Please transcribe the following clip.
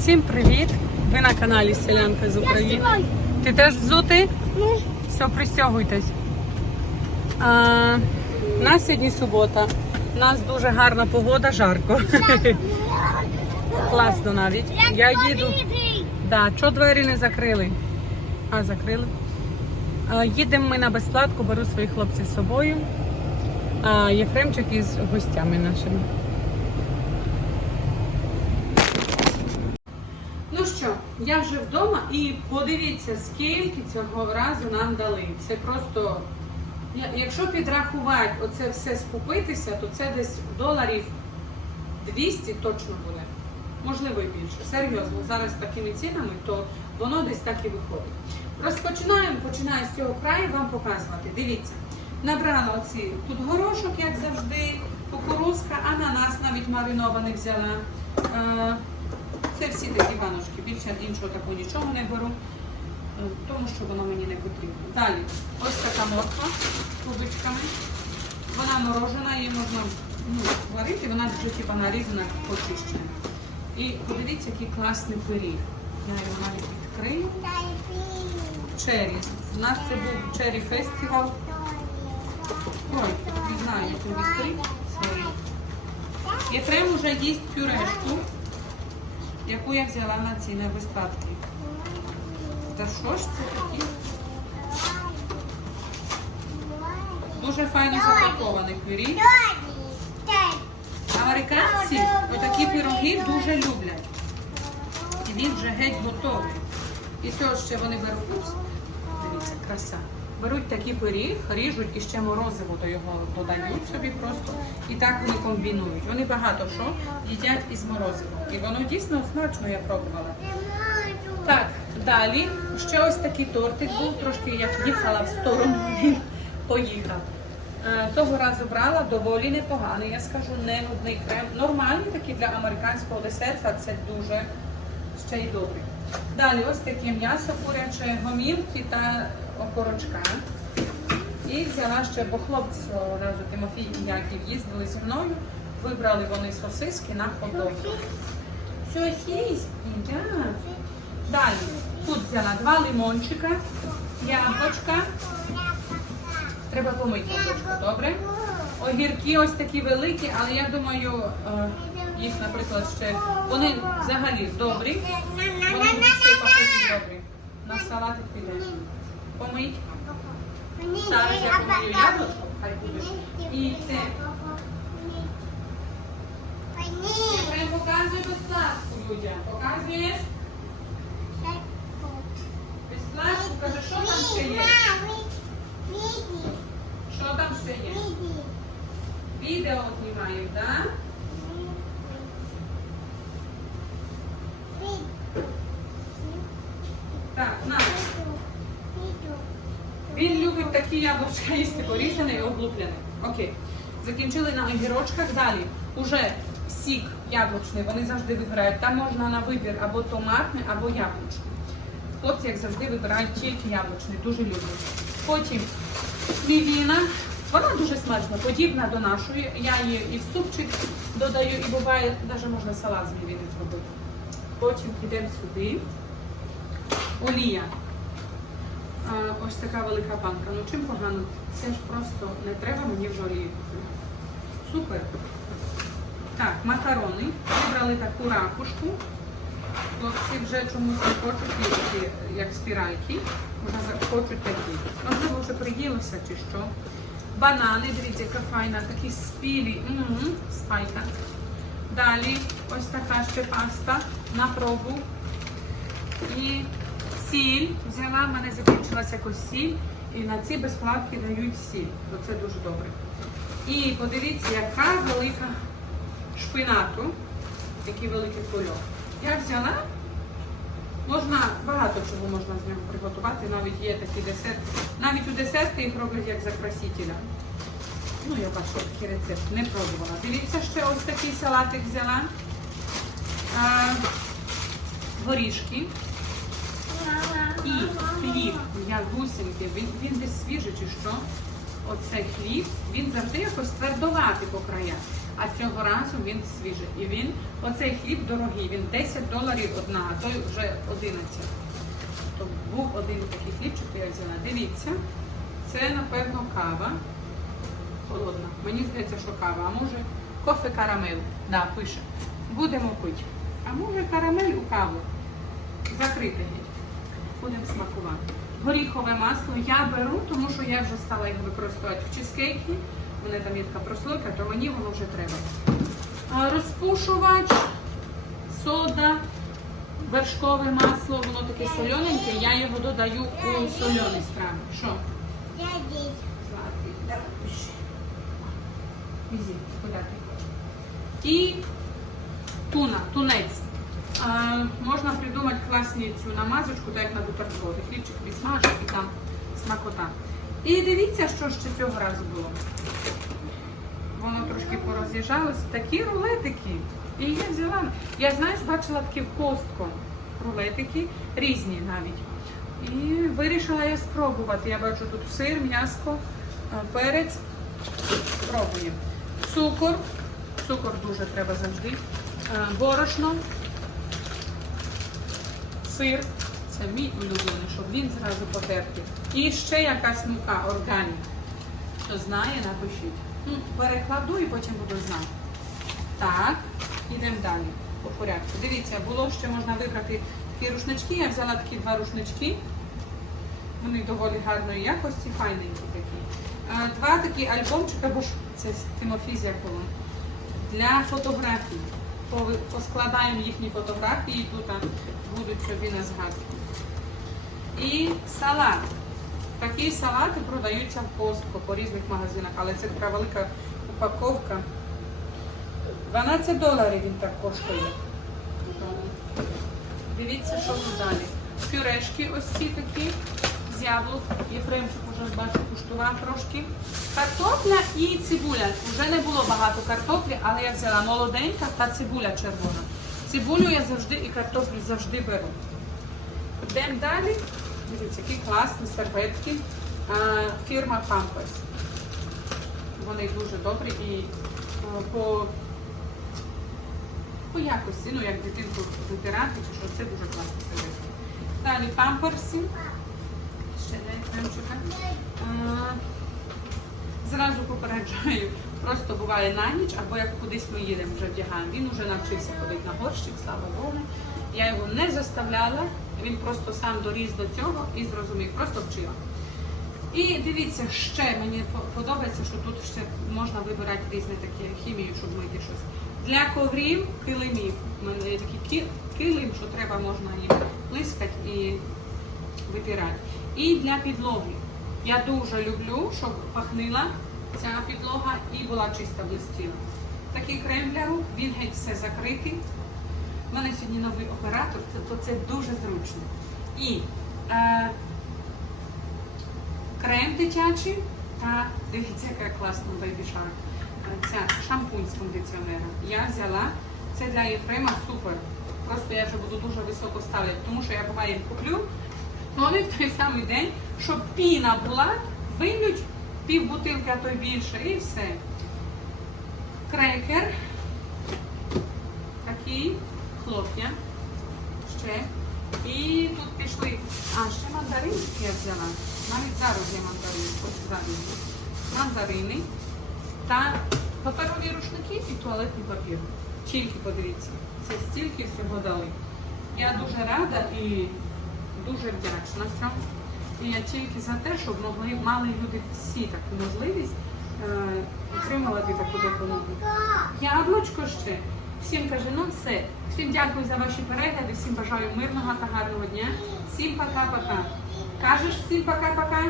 Всім привіт! Ви на каналі Селянка з України. Ти теж взутий? Все, пристягуйтесь. А, у нас сьогодні субота. У нас дуже гарна погода, жарко. Класно навіть. Я їду. Да, що двері не закрили? А, закрили. А, їдемо ми на безплатку, беру своїх хлопців з собою. А Єфремчик із гостями нашими. Ну що, я вже вдома і подивіться, скільки цього разу нам дали. Це просто, якщо підрахувати оце все скупитися, то це десь доларів 200 точно буде. Можливо і більше. Серйозно, зараз такими цінами, то воно десь так і виходить. Розпочинаємо, починаю з цього краю вам показувати. Дивіться, набрала оці тут горошок, як завжди, кукурузка, ананас навіть маринований взяла. Це всі такі баночки. Більше іншого такого нічого не беру, е, тому що воно мені не потрібно. Далі, ось така морква з кубичками. Вона морожена, її можна ну, варити, вона вже типа нарізана, почищена. І подивіться, який класний пиріг. Я його навіть відкрию. Чері. У нас це був Чері фестивал. Ой, не знаю, як він відкрив. Єфрем уже їсть пюрешку, яку я взяла на ці безплатки. Та що ж це такі? Дуже файно запакований пиріг. Американці отакі пироги дуже люблять. І він вже геть готовий. І цього ще вони беруть. Дивіться, краса. Беруть такий пиріг, ріжуть і ще морозиво до його додають собі просто. І так вони комбінують. Вони багато що їдять із морозивом. І воно дійсно смачно, я пробувала. Так, далі ще ось такий тортик був, трошки як їхала в сторону, він поїхав. Е, Того разу брала доволі непоганий, я скажу, не нудний крем. Нормальний такий для американського десерта, це дуже ще й добрий. Далі ось таке м'ясо куряче, гомілки та окорочка. І взяла ще, бо хлопці свого разу Тимофій і Яків їздили зі мною, вибрали вони сосиски на ходок. Сосиски, да. Далі тут взяла два лимончика, яблучка. Треба помити яблучко, добре? Огірки ось такі великі, але я думаю, е, їх, наприклад, ще вони взагалі добрі. Вони ще добрі. На салатик піде. Помить. Зараз я помию хай буде. І це. Прям показую безплатку людям. Показуєш? Безплатку, каже, що там ще є? Що там ще є? Відео знімаємо, так? Так, на. Він любить такі яблучка їсти порізані і облуплене. Окей. Закінчили на огірочках. Далі. Уже сік яблучний, вони завжди вибирають. Там можна на вибір або томатний, або яблучний. Хлопці, як завжди, вибирають тільки яблучний, дуже люблять. Потім мівіна. Вона дуже смачна, подібна до нашої. Я її і в супчик додаю, і буває, навіть можна салат з мівіни зробити. Потім підемо сюди. Олія. Ось така велика банка. Ну чим погано? Це ж просто не треба мені вже олії. Супер. Так, макарони. Вибрали таку ракушку. Хлопці вже чомусь не хочуть їсти, як спіральки. Вже хочуть такі. Можливо, вже приїлося чи що. Банани, дивіться, яка файна, такі спілі. М, Спайка. Далі ось така ще паста на пробу. І сіль. Взяла, в мене закінчилася якось сіль. І на ці безплатки дають сіль, бо це дуже добре. І подивіться, яка велика шпинату, який великий кульок. Я взяла, можна багато чого можна з нього приготувати, навіть є такі десерти. Навіть у десерти їх роблять як закрасителя. Ну, я бачу такий рецепт, не пробувала. Дивіться, ще ось такий салатик взяла. А, горішки і хліб. Я гусенький, він, він десь свіжий чи що. Оце хліб, він завжди якось твердоватий по краях. а цього разу він свіжий. І він, оцей хліб дорогий, він 10 доларів одна, а той вже 11. То був один такий хлібчик, я взяла. Дивіться, це напевно кава. Холодна. Мені здається, що кава, а може кофе карамель. Да, пише. Будемо пити. А може карамель у каву. Закрити геть. Будемо смакувати. Горіхове масло я беру, тому що я вже стала його використовувати в чизкейкі. У мене там є така прослойка, то мені воно вже треба. Розпушувач, сода, вершкове масло, воно таке солененьке, я його додаю у солені страви. Що? Візі, куди ти хочеш. І туна, тунець. А, можна придумати класні цю намазочку, так як на бутерброди. Хлібчик підсмажив і там смакота. І дивіться, що ще цього разу було. Воно трошки пороз'їжджалося. Такі рулетики. І я взяла. Я знаєш, бачила такі в костку рулетики, різні навіть. І вирішила я спробувати. Я бачу тут сир, м'яско, перець. Спробуємо. Цукор. Цукор дуже треба завжди. Борошно. Сир. Це мій улюблений, щоб він зразу потертий. І ще якась мука органік. Хто знає, напишіть. Ну, перекладу і потім буду знати. Так, йдемо далі по порядку. Дивіться, було ще можна вибрати такі рушнички. Я взяла такі два рушнички. Вони доволі гарної якості, файненькі такі. Два такі альбомчика, бо ж це з Тимофій було. Для фотографій. Поскладаємо їхні фотографії, тут будуть собі на згадку. І салат. Такі салати продаються в Костко по різних магазинах, але це така велика упаковка. 12 доларів він так коштує. Дивіться, що тут далі. Пюрешки ось ці такі з яблук. Єфремчик уже бачу, куштував трошки. Картопля і цибуля. Вже не було багато картоплі, але я взяла молоденька та цибуля червона. Цибулю я завжди і картоплю завжди беру. Йдемо далі. Дивіться, які класні серветки. Фірма Pampers. Вони дуже добрі і по, по якості, ну як дитинку витирати, що це дуже класні серветки. Далі памперси. Ще дай кремчика. Зразу попереджаю, просто буває на ніч, або як кудись ми їдемо, вже вдягаємо. Він вже навчився ходити на горщик, слава Богу. Я його не заставляла, він просто сам доріс до цього і зрозумів, просто вчила. І дивіться, ще мені подобається, що тут ще можна вибирати різні такі хімії, щоб мити щось. Для коврів, килимів. У мене є такий килим, що треба можна їм плискати і витирати. І для підлоги. Я дуже люблю, щоб пахнила ця підлога і була чиста блистіла. Такий крем для рук, він геть все закритий. У мене сьогодні новий оператор, то, це дуже зручно. І е, крем дитячий та дивіться, яка класна. Е, Ця шампунь з кондиціонера. Я взяла це для Єфрема супер. Просто я вже буду дуже високо ставити, тому що я буває куплю. Ну, Вони в той самий день, щоб піна була, вилють пів бутилки, а то й більше, і все. Крекер. Такий хлоп'я. Ще. І тут пішли. А, ще мандаринки я взяла. Навіть зараз є мандарини, хочу зараз. Мандарини та паперові рушники і туалетний папір. Тільки подивіться. Це стільки всього дали. Я дуже рада і дуже вдячна цьому. І я тільки за те, щоб могли мали люди всі таку можливість е, отримувати таку допомогу. Яблочко ще. Всім кажу, ну все. Всім дякую за ваші перегляди, всім бажаю мирного та гарного дня. Всім пока-пока. Кажеш всім пока-пока.